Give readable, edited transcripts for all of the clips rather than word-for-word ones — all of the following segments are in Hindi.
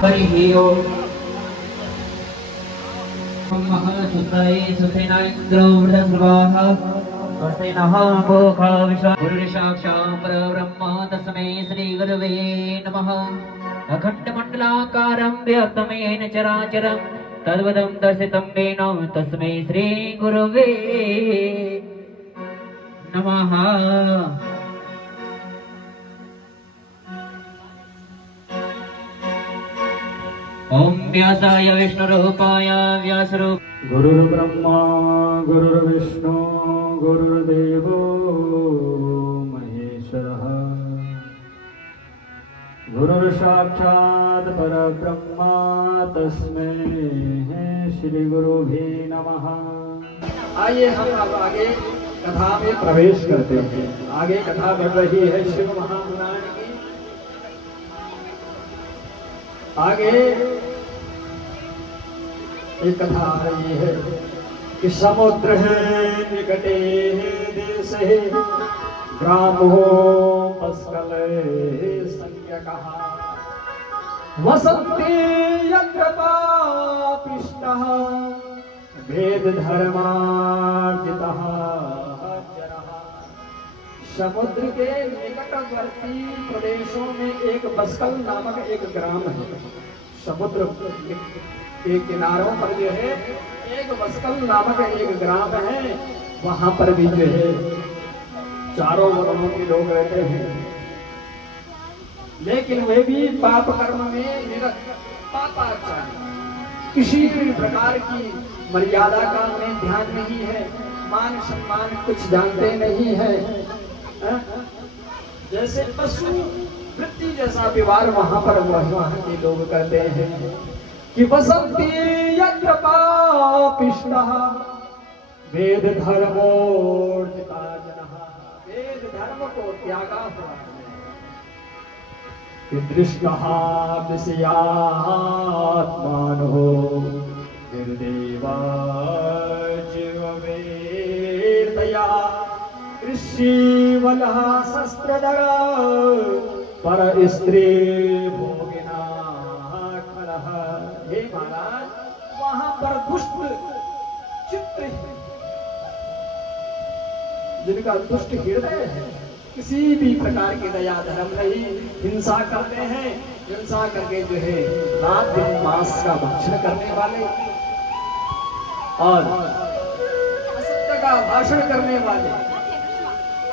हरिः ओम् महासुताय सुसेना इन्द्रो वृद्धस्रवाः स्वस्ति नः भोखा विश्वा गुरुसाक्षात् परब्रह्म तस्मै श्रीगुरवे नमः अखण्डमण्डलाकारं व्याप्तमेन चराचरं तद्वदं दर्शितं येन तस्मै श्रीगुरवे नमः। ओम व्यासाय विष्णुरूपाय व्यासरूप गुरुर्ब्रह्मा गुरुर्विष्णु गुरुर्देवो महेश्वरः गुरुर्साक्षात् परब्रह्मा तस्मै श्री गुरुभ्ये नमः। आइए हम अब आगे कथा में प्रवेश करते हैं। आगे कथा बढ़ रही है शिव महापुराण की। आगे एक कथा आ रही है कि समुद्र है निकटे देश है ग्रामो पस्कल संज्ञकः वसन्ति यत्र पापिष्टः वेद धर्मार्जितः जनः। समुद्र के निकटवर्ती प्रदेशों में एक बस्कल नामक एक ग्राम है। समुद्र के किनारों पर जो है एक बस्कल नामक एक ग्राम है। वहां पर भी जो है चारों वर्णों के लोग रहते हैं, लेकिन वे भी पाप कर्म में निरत पापाचारी, किसी भी प्रकार की मर्यादा का उन्हें ध्यान नहीं है, मान सम्मान कुछ जानते नहीं है। जैसे पशु वृत्ति जैसा व्यवहार वहां पर वहां के लोग करते हैं कि वसन्ति यत्र पापिष्टः वेद धर्मोर्जिता जनः। वेद धर्म को त्यागा हुआ दृष्टः विषयात्मानो निर्देवा जीववेदया कृषिवलः शस्त्रधर पर स्त्री भोगिना खलः। हे महाराज, वहां पर दुष्ट चित्त जिनका दुष्ट हृदय है, किसी भी प्रकार की दया धर्म नहीं, हिंसा करते हैं, हिंसा करके जो है रात दिन मांस का भक्षण करने वाले और असत्य का भाषण करने वाले,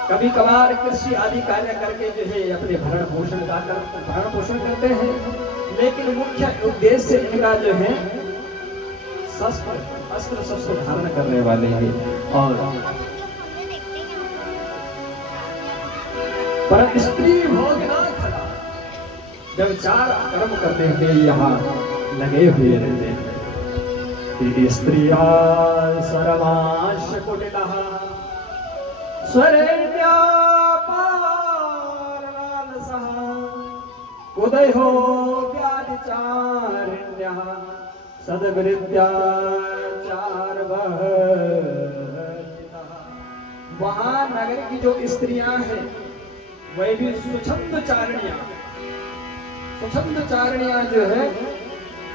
कभी कभार कृषि आदि कार्य करके जो है अपने भरण पोषण करते हैं, लेकिन मुख्य उद्देश्य इनका जो है अस्त्र शस्त्र धारण करने वाले हैं। और पर स्त्री भोगना खड़ा, जब चार कर्म करते हैं यहाँ लगे हुए रहते हैं। स्त्रिया सर्वांश कुटिलः स्वरेण्या पारलालसः उदयो व्याधिचारिण्यः सद्वृत्याचारवः। वहां नगर की जो स्त्रियां हैं वह भी स्वच्छंद चारणियां जो है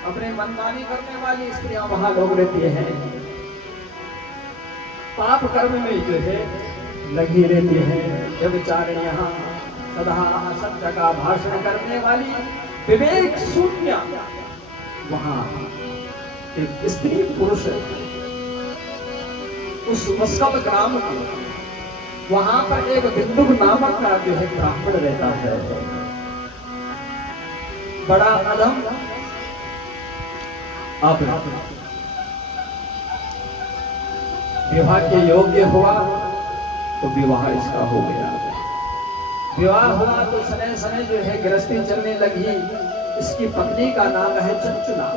अपने मनमानी करने वाली स्त्रियां वहां लोग रहती हैं, पाप कर्म में जो है लगी रहती हैं। जब चारणियां सदा असत्य का भाषण करने वाली विवेक शून्य वहां एक स्त्री पुरुष उस मस्कल ग्राम के वहां पर एक बिंदु नामक का जो है ब्राह्मण रहता है, बड़ा अधम। अब विवाह के योग्य हुआ तो विवाह इसका हो गया। विवाह हुआ तो समय समय जो है गृहस्थी चलने लगी। इसकी पत्नी का नाम है चंचला।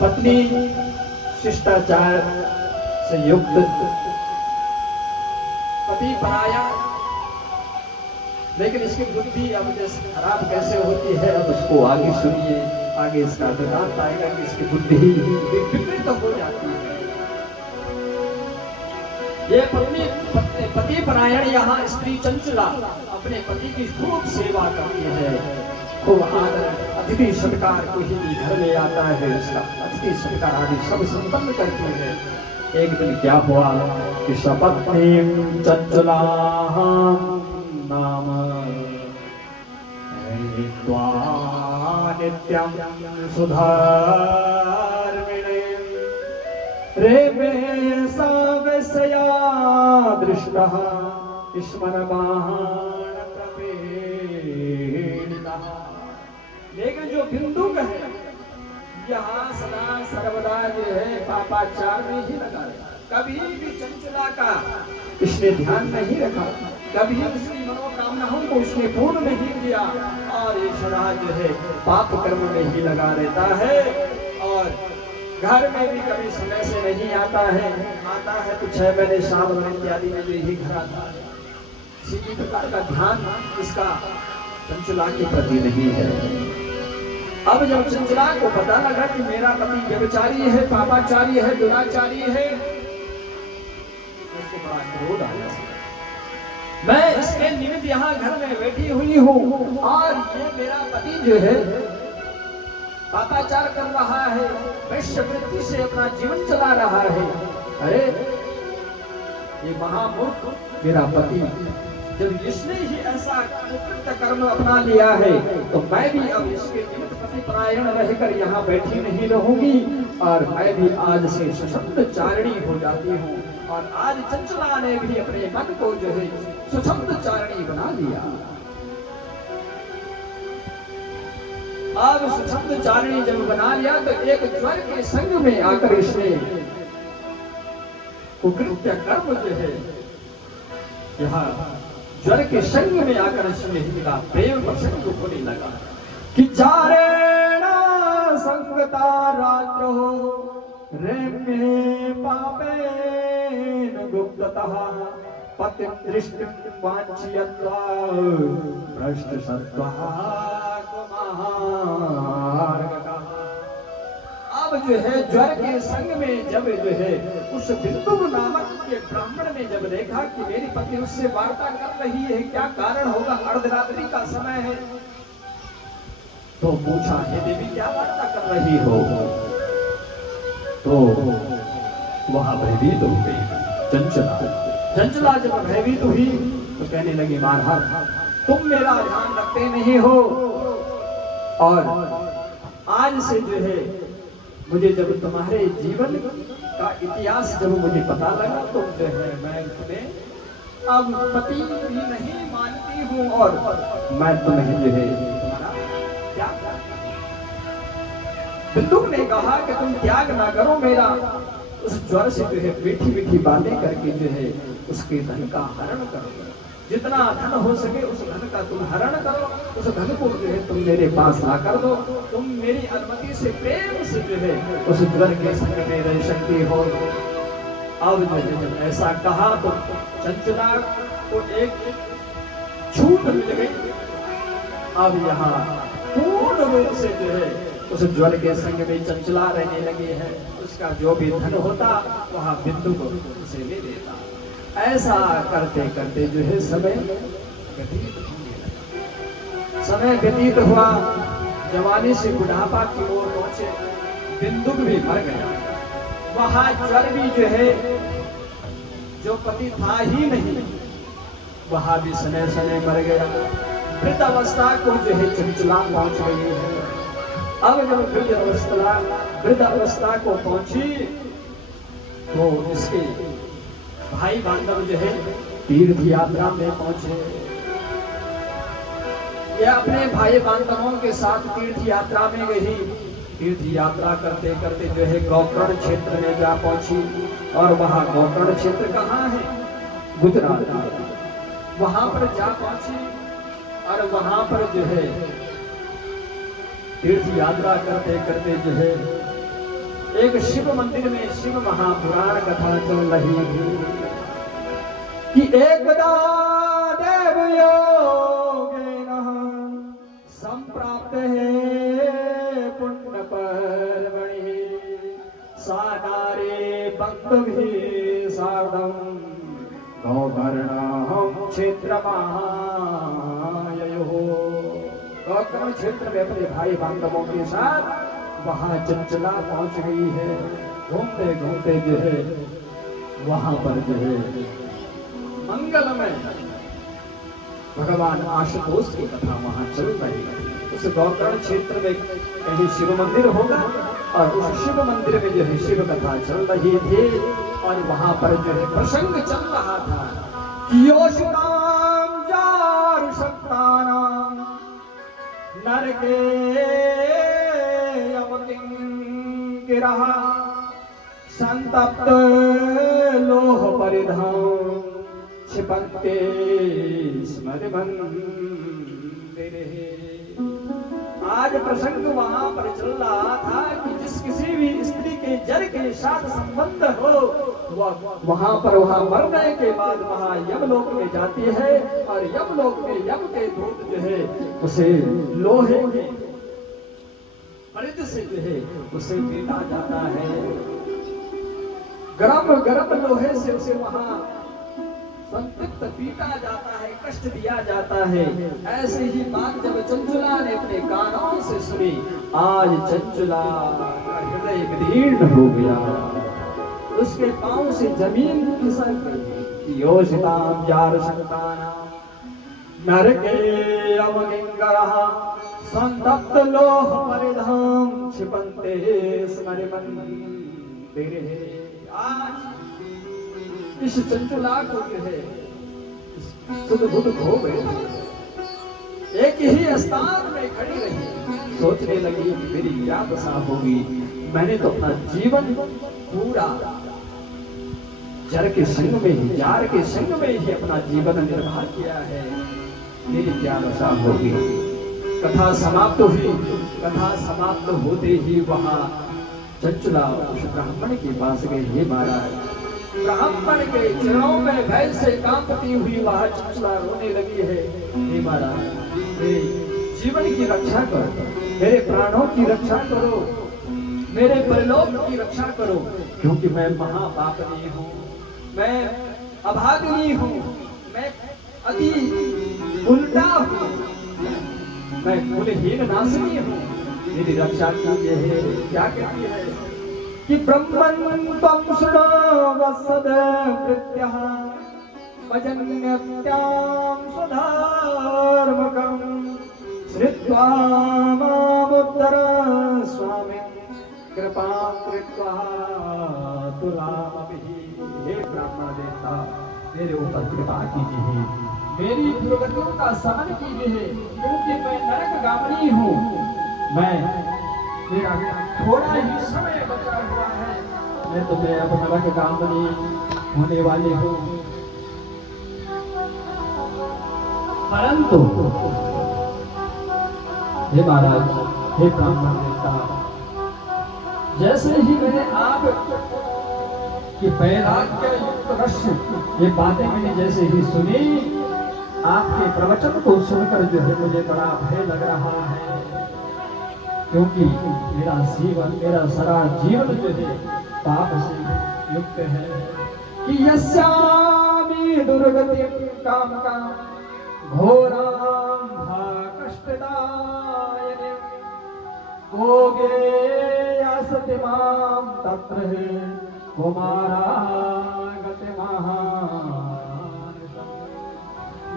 पत्नी शिष्टाचार से युक्त, पति पराया, लेकिन इसकी बुद्धि अब जैसे खराब कैसे होती है, अब उसको आगे सुनिए। आगे इसका वृतांत आएगा कि इसकी बुद्धि विपरीत हो जाती है। ये पति परायण यहाँ स्त्री चंचला अपने पति की खूब सेवा करती है खूब आदर अतिथि सत्कार को ही घर ले आता है, उसका अतिथि सत्कार आदि सब संपन्न करती है। एक दिन क्या हुआ कि सपत्नीं चंचलां नाम हित्वा नित्यं सुधार्मिणीं रेमे सा वैश्या दृष्टः स्मरमाण प्रपीडितः। लेकिन जो बिंदुक है यहाँ सदा सर्वदा जो है पापाचार में ही लगा रहा, कभी भी चंचला का इसने ध्यान नहीं रखा, कभी उसकी मनोकामनाओं को उसने पूर्ण नहीं किया, और ये सदा जो है पाप कर्म में ही लगा रहता है। और घर में भी कभी समय से नहीं आता है तो 6 महीने 7 महीने इत्यादि में जो यही घर आता है। किसी प्रकार का ध्यान इसका चंचला के प्रति नहीं है। अब जब चंचला को पता लगा कि मेरा पति व्यभिचारी है, पापाचारी है, दुराचारी है, उसको बड़ा क्रोध आया। मैं इसके निमित्त यहाँ घर में बैठी हुई हूँ और ये मेरा पति जो है पापाचार कर रहा है, वैश्यवृत्ति से अपना जीवन चला रहा है। अरे ये महामूर्ख मेरा पति, जब इसने ही ऐसा कुकृत्य कर्म अपना लिया है तो मैं भी अब इसके निमित्त पति परायण रहकर यहाँ बैठी नहीं रहूंगी, और मैं भी आज से सुषुप्त चारिणी हो जाती हूँ। और आज चंचला ने भी अपने मन को जो है सुषुप्त चारिणी बना लिया। अब सुषुप्त चारिणी जब बना लिया तो एक ज्वर के संग में आकर इसने कुकृत्य कर्म जो है यहाँ ज्वर के संग में आकर इसने हिला प्रेम प्रसंग होने लगा कि जारेण संगता रात्रो रेमे पापेन गुप्ततः पतिं दृष्टिं वाञ्छयत्वा भ्रष्ट सत्त्वः कुमार्गकः। अब जो है ज्वर के संग में जब जो है उस बिंदु नामक के ब्राह्मण ने जब देखा कि मेरी पत्नी उससे वार्ता कर रही है, क्या कारण होगा, अर्धरात्रि का समय है, तो पूछा हे देवी क्या वार्ता कर रही हो। तो वह भयभीत हो गई चंचला जब भयभीत हुई तो कहने लगी महाराज तुम मेरा ध्यान रखते नहीं हो, और आज से जो है मुझे जब तुम्हारे जीवन का इतिहास जब मुझे पता लगा तो जो है मैं तुम्हें अब पति भी नहीं मानती हूँ, और मैं तुम्हें जो है तुम्हारा त्याग। बिंदु ने कहा कि तुम त्याग ना करो मेरा, उस ज्वर से जो है मीठी मीठी बातें करके जो है उसके धन का हरण करो, जितना धन हो सके उस धन का तुम हरण करो, उस धन को जो है तुम मेरे पास ला कर दो, तुम मेरी अनुमति से प्रेम से जो है उस ज्वर के संग में रह सकती हो। अब जो है जब ऐसा कहा तो चंचला को एक छूट मिल गई। अब यहाँ पूर्ण रूप से जो है उस ज्वर के संग में चंचला रहने लगी है, उसका जो भी धन होता वह बिंदु को उसे ले देता। ऐसा करते करते जो है समय व्यतीत होने लगा। समय व्यतीत हुआ, जवानी से बुढ़ापा की ओर पहुंचे, बिंदुक भी मर गया। वहां ज्वर भी जो है जो पति था ही नहीं वहां भी सने सने मर गया। वृद्ध अवस्था को जो है चंचला पहुंच गई है। अब जब वृद्ध अवस्था को पहुंची तो इसके भाई बांधव जो है तीर्थ यात्रा में पहुंचे। ये अपने भाई बांधवों के साथ तीर्थ यात्रा में गई। तीर्थ यात्रा करते करते जो है गोकर्ण क्षेत्र में जा पहुंची, और वहां गोकर्ण क्षेत्र कहाँ है, गुजरात। वहां पर जा पहुंची और वहां पर जो है तीर्थ यात्रा करते करते जो है एक शिव मंदिर में शिव महापुराण कथा चल रही थी कि एकदा देव योगेन संप्राप्त है पुण्य पर्वणि साकारे भक्तभिः सार्धं गोकर्णं क्षेत्रमाययोः। गोकर्ण क्षेत्र में अपने भाई बांधवों के साथ वहां चंचला पहुंच गई है। घूमते घूमते जो है वहां पर जो है मंगलमय भगवान आशुतोष की कथा वहां चल रही है। उस गोकर्ण क्षेत्र में कहीं शिव मंदिर होगा और उस शिव मंदिर में जो है शिव कथा चल रही थी और वहां पर जो है प्रसंग चल रहा था कि योषिताम जार शक्तानाम नरके यमकिंकिरः संतप्त लोह परिधाम क्षिपन्ते स्मर मंदिरे। आज प्रसंग वहां पर चल रहा था कि जिस किसी भी स्त्री के जल के साथ संबंध हो वहां पर वहां मरने के बाद वहां यमलोक में जाती है और यमलोक में यम के दूत जो है उसे लोहे के परिध से जो है उसे पीटा जाता है। गरम गरम लोहे से उसे वहां संतप्त पीटा जाता है, कष्ट दिया जाता है। ऐसे ही बात जब चंचुला ने अपने कानों से सुनी, आज चंचुला का हृदय विदीर्ण हो गया, उसके पांव से जमीन खिसक गई। योषिताम जार शक्तानाम नरके यमकिंकरः संतप्त लोह परिधाम क्षिपन्ते स्मर मंदिरे। आज इस चंचुला को जो है सुध-बुध खो गए, एक ही स्थान में खड़ी रही, सोचने लगी कि मेरी क्या दशा होगी। मैंने तो अपना जीवन पूरा जर के संग में ही, जार के संग में ही अपना जीवन निर्वाह किया है, मेरी क्या दशा होगी। कथा समाप्त हुई। कथा समाप्त होते ही वहां चंचुला उस ब्राह्मण के पास गई। हे महाराज, ब्राह्मण के चरणों में भय से कांपती हुई वह चंचुला रोने लगी है। हे महाराज, मेरे जीवन की रक्षा करो, मेरे प्राणों की रक्षा करो, मेरे परलोक की रक्षा करो, क्योंकि मैं महापापनी हूँ, मैं अभागिनी हूँ, मैं अति उल्टा हूँ, मैं कुलहीन नासिनी हूँ, मेरी रक्षा कीजिए। है क्या कहती है कि ब्रह्मन् त्वं शृणो वत्सद प्रत्यः भजन्यत्यां स्वधर्मकं श्रुत्वा मामुत्तर स्वामिन् कृपां कृत्वा तुलामपि। हे ब्राह्मण देवता, मेरे ऊपर कृपा कीजिए, मेरी दुर्गतियों का शमन कीजिए, क्योंकि मैं नरक गामिनी हूँ। मेरा थोड़ा ही समय बचा हुआ है, मैं तुम्हें अब नरक गामिनी होने वाली हूँ। परंतु हे महाराज, हे ब्राह्मण देवता, जैसे ही मैंने आप की वैराग्य युक्त रश्य ये बातें मैंने जैसे ही सुनी, आपके प्रवचन को सुनकर जो है मुझे बड़ा भय लग रहा है, क्योंकि मेरा जीवन, मेरा सारा जीवन जो है पाप से युक्त है। कि यस्यामि दुर्गतिं कामकां घोरां कष्टदायिनीं भोगे यासति मां तत्र कुमारागतिमहान्।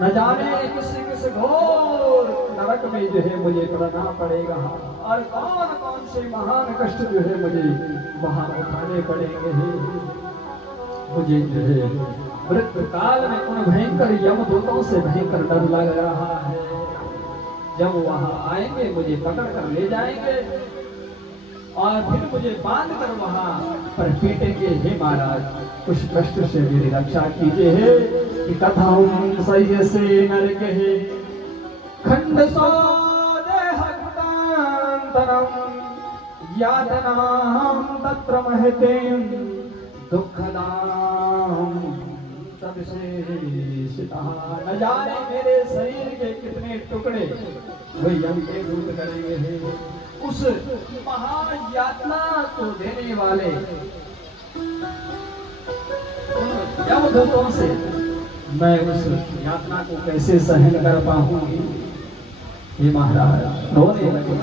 न जाने किस घोर नरक में जो है मुझे पड़ना पड़ेगा और कौन कौन से महान कष्ट जो है मुझे वहां उठाने पड़ेंगे। मुझे जो है मृत्यु काल में उन भयंकर यमदूतों से भयंकर डर लग रहा है। जब वहां आएंगे मुझे पकड़ कर ले जाएंगे और फिर मुझे बांध कर वहां पर पीटेंगे। हे महाराज, उस कष्ट से मेरी रक्षा कीजिए। है कि कथां सह्य से नरक है खंड सो देह कृतांतरम यातनां तत्र महते दुःखदां तदशेषितः। न जाने मेरे शरीर के कितने टुकड़े वो यम के दूत करेंगे। है उस महान यातना को देने वाले यमदूतों से मैं उस यातना को कैसे सहन कर पाऊंगी। हे महाराज रोने लगे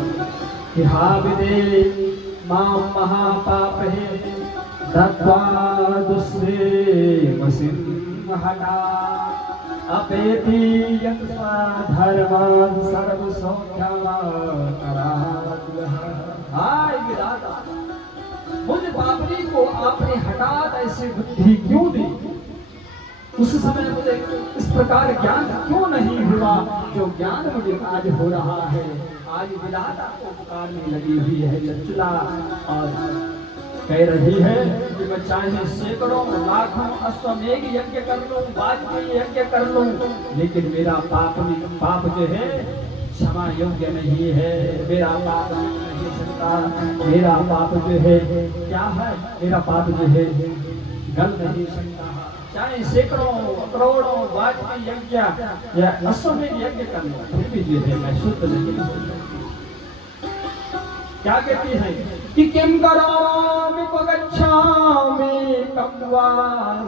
कि हा विदे मां महापाप है दत्वा दुष्टे वसिं हटा अपेति यत्वा धर्मान् सर्व हाय विधाता, मुझ पापी को आपने हठात ऐसी बुद्धि क्यों दी? उस समय मुझे इस प्रकार ज्ञान क्यों नहीं हुआ जो ज्ञान मुझे आज हो रहा है? आज विधाता को पुकारने लगी हुई है चंचला और कह रही है कि मैं चाहे सैकड़ों लाखों अश्वमेघ यज्ञ कर लूं, वाजपेयी यज्ञ कर लूं, लेकिन मेरा पाप जो है क्षमा योग्य नहीं है। मेरा पाप नहीं सकता, मेरा पाप जो है क्या है? मेरा पाप जो है गल नहीं सकता। चाहे सैकड़ों करोड़ों वाजपेयी यज्ञ या अश्वमेघ यज्ञ कर लूं, फिर भी जो है मैं शुद्ध नहीं हो सकती। क्या कहती है कि किम करोमि को गच्छामि कं वा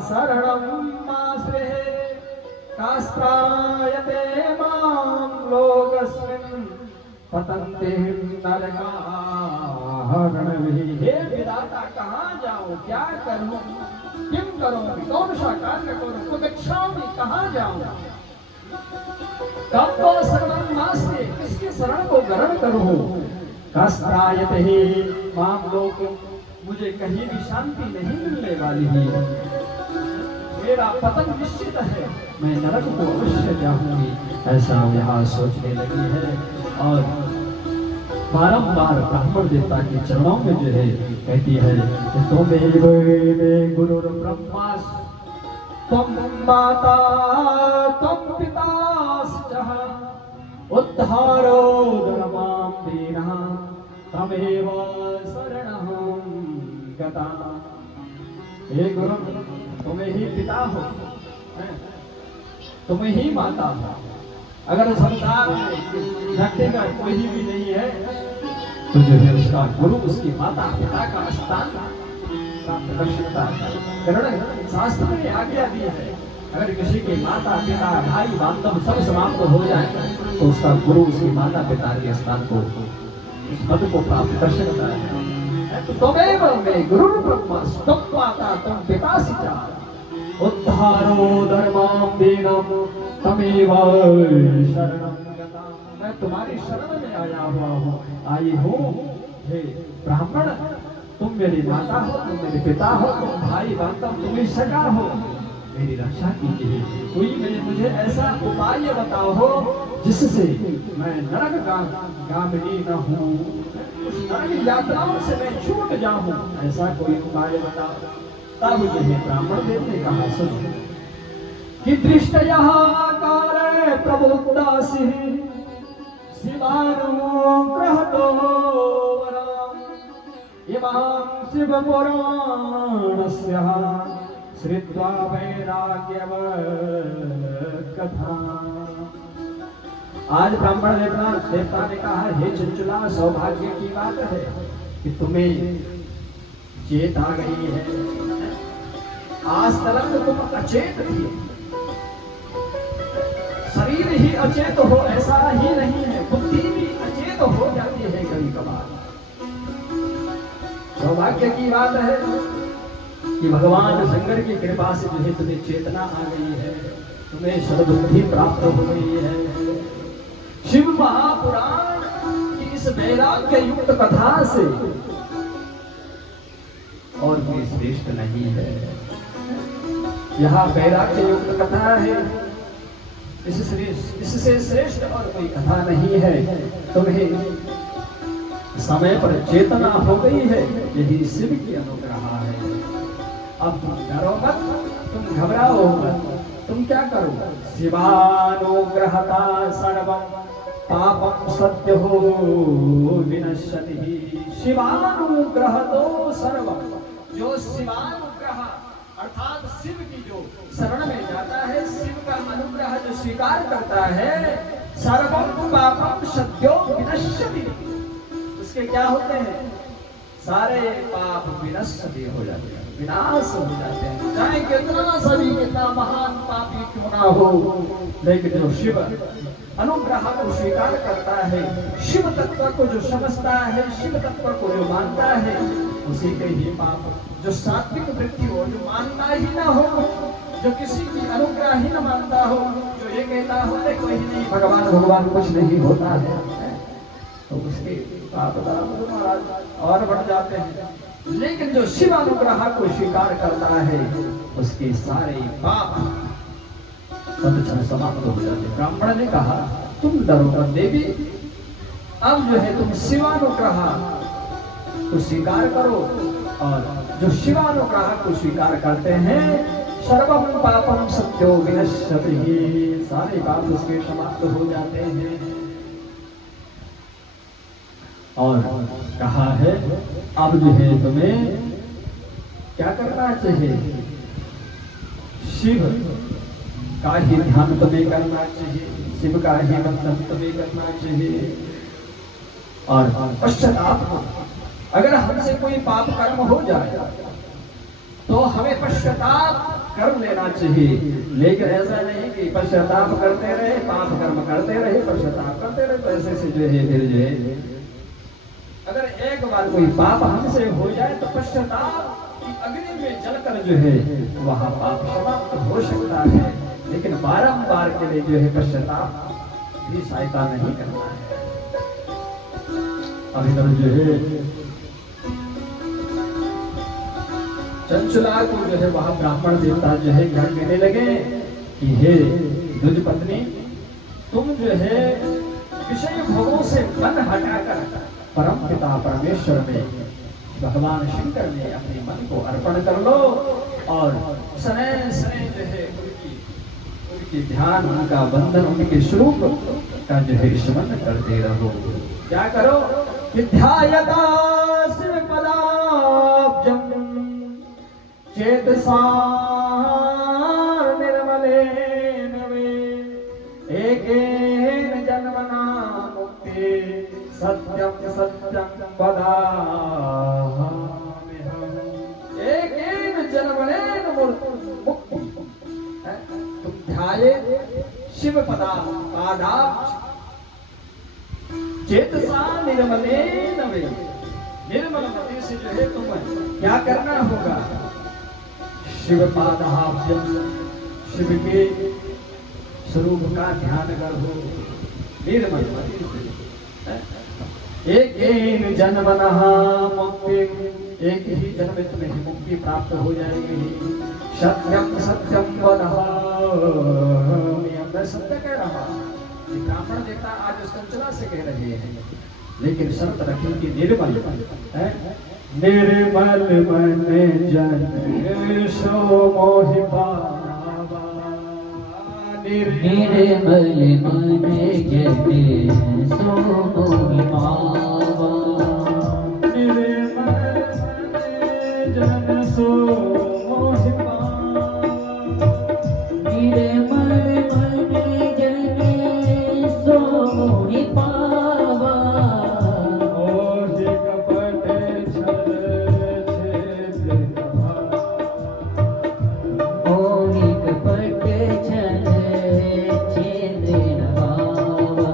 शरणं माश्रये कास्त्रायते मां लोकस्मिन् पतन्ते नरकाः रणभिः। हे विधाता, कहाँ जाऊं, क्या करूं? किम करोमि, कौन सा कार्य करूं? को गच्छामि, कहाँ जाऊं? कं वा शरणं माश्रये, किसके शरण को ग्रहण करूं? कास्त्रायते मां लोक, मुझे कहीं भी शांति नहीं मिलने वाली है। मेरा पतन निश्चित है, मैं नरक को अवश्य जाऊंगी। ऐसा यहाँ सोचने लगी है और बारंबार ब्राह्मण देवता के चरणों में जो है कहती है कि तुमेव गुरुर् ब्रह्मा त्वं माता त्वं पिताश्च उद्धारो धर्मां दीनः तमेव शरणं गता। हे गुरु, तुम्हें ही पिता हो, तुम्हें ही माता हो। अगर संसार में धरती का कोई भी नहीं है तो जो है उसका गुरु, उसकी माता पिता का स्थान प्राप्त कर सकता है। शास्त्र ने आज्ञा दी है, अगर किसी के माता पिता भाई बांधव सब समाप्त हो जाए तो उसका गुरु उसकी माता पिता के स्थान को, उस पद को प्राप्त कर सकता है। त्वमेव मे गुरुर् ब्रह्मा त्वं माता त्वं पितासि च उद्धारो धर्मां दीनं तमेव शरणं गता। मैं तुम्हारी शरण में आया हुआ हूँ, आई हूँ। हे ब्राह्मण, तुम मेरी माता हो, तुम मेरे पिता हो, तुम भाई बांधव, तुम ही सगा हो, मेरी रक्षा कीजिए। कोई मुझे ऐसा उपाय बताओ जिससे मैं नरक गामिनी न हूँ, उस नरक यात्राओं से मैं छूट जाऊं। ऐसा कोई उपाय बताओ। तब जो है ब्राह्मण देव ने कहा, सुनो कि दृष्टयः काले प्रबुद्धासि शिवानुग्रहतो वराम् इमां शिवपुराणस्य श्रुत्वा वैराग्यवत् कथा। आज ब्राह्मण देवता ने कहा, हे चंचला, सौभाग्य की बात है कि तुम्हें चेत आ गई है। आज तक तो तुम अचेत थी, शरीर ही अचेत हो ऐसा ही नहीं है, बुद्धि भी अचेत हो जाती है कभी कभार। सौभाग्य की बात है कि भगवान शंकर की कृपा से जो है तुम्हें चेतना आ गई है, तुम्हें सद्बुद्धि प्राप्त हो गई है। शिव महापुराण की इस वैराग्य युक्त कथा से और कोई श्रेष्ठ नहीं है। यहाँ वैराग्य युक्त कथा है, इससे श्रेष्ठ और कोई कथा नहीं है। तुम्हें समय पर चेतना हो गई है, यही शिव की अनुग्रह है। अब तुम डरो मत, तुम घबराओ मत, तुम क्या करो? शिवानुग्रहता सर्वं पापं सत्य हो विनश्यति। शिवानुग्रहतो सर्वं, जो शिवानुग्रह अर्थात शिव की जो शरण में जाता है, शिव का अनुग्रह जो स्वीकार करता है, सर्वं पापं सत्यो विनश्यति, उसके क्या होते हैं? सारे पाप विनश्यति हो जाते हैं। विनाश हो जाते हैं। चाहे कितना महान पापी क्यों ना हो, लेकिन जो शिव अनुग्रह को स्वीकार करता है, शिव तत्व को जो समझता है, शिव तत्व को जो मानता है, उसी के ही पाप, जो सात्विक वृत्ति हो, जो मानना ही ना हो, जो किसी की अनुग्रह ही न मानता हो, जो ये कहता हो अरे कोई नहीं, भगवान कुछ नहीं होता है, तो उसके पाप महाराज और बढ़ जाते हैं। लेकिन जो शिव अनुग्रह को स्वीकार करता है, उसके सारे पाप तत्क्षण समाप्त हो जाते। ब्राह्मण ने कहा तुम डरो मत देवी, अब जो है तुम शिवानुग्रह को स्वीकार करो, और जो शिवानुग्रह को स्वीकार करते हैं सर्वम पापम सत्यो विनश्यति, सारे पाप उसके समाप्त हो जाते हैं। और कहा है अब जो है तुम्हें क्या करना चाहिए, शिव का ही ध्यान तुम्हें करना चाहिए, शिव का ही वंदन तुम्हें करना चाहिए। और पश्चाताप, अगर हमसे कोई पाप कर्म हो जाए तो हमें पश्चाताप कर लेना चाहिए, लेकिन ऐसा नहीं कि पश्चाताप करते रहे, पाप कर्म करते रहे, पश्चाताप करते रहे, तो ऐसे से जो है फिर जो है अगर एक बार कोई पाप हमसे हो जाए तो पश्चाताप की अग्नि में जलकर जो है वहां पाप समाप्त हो सकता है, लेकिन बारंबार के लिए जो है पश्चाताप भी सहायता नहीं करना है। अब इधर जो है चंचुला को जो है वहां ब्राह्मण देवता जो है ज्ञान देने लगे कि हे दुज पत्नी, तुम जो है विषय भोगों से मन हटाकर परम पिता परमेश्वर में भगवान शंकर ने अपने मन को अर्पण कर लो, और सने सने जो है उनकी ध्यान, उनका बंधन, उनके स्वरूप का जो है स्मरण करते रहो। क्या करो, विध्यायता शिव पदाब्जं चेतसा निर्मलेन वे एकेन जन्मना मुक्ति सत्यम सत्यम वदाम्यहम्, एकेन जन्मनेन मुक्ति। तुम ध्याये शिव पादाब्ज चेतसा निर्मलेन वे, निर्मल मति से जो है तुम क्या करना होगा, शिव पादाब्ज, शिव के स्वरूप का ध्यान करो निर्मल मति से। एक जन्मनः मुक्ति, एक ही जन्म में तुम्हें मुक्ति प्राप्त हो जाएगी। सत्यम सत्यम वदः, मैं सत्य कह रहा हूं। ब्राह्मण देवता आज चंचला से कह रहे हैं, लेकिन शर्त रखी कि निर्मल है, निर्मल मन जन सो मोहि पावा, निर्मल मन जन सो मोहि पावा, निर्मल जन सो मोहि पावा, निर्मल मन जन सो मोहि पावा, मोहि कपट छल छेद नभावा, मोहि कपट छल छेद नभावा,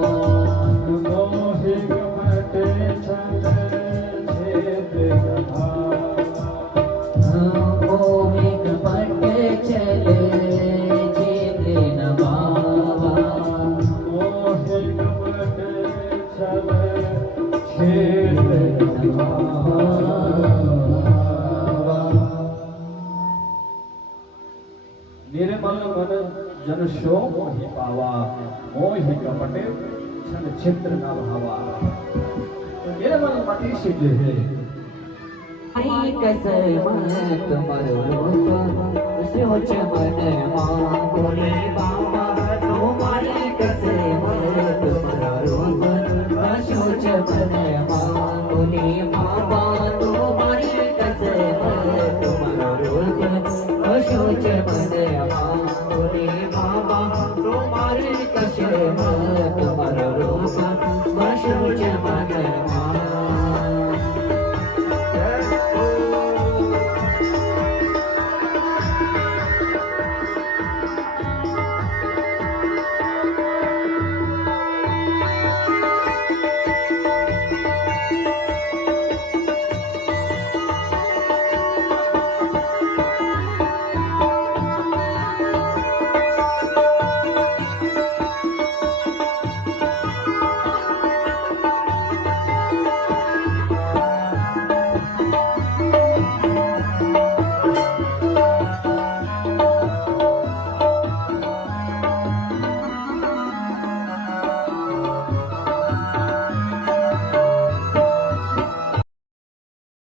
मोहि कपट छल छेद नभावा, मोहि कपट छल छेद नभावा, मोहि कपट छल छेद नभावा। निर्मल मन जन सो मोहि पावा, मोहि कपट छल छिद्र न भावा। तो निर्मल मति से जो है हरि कसमत मरो सोच मन मांगोरे बाबा, तुम्हारी कसमत मरो सोच मन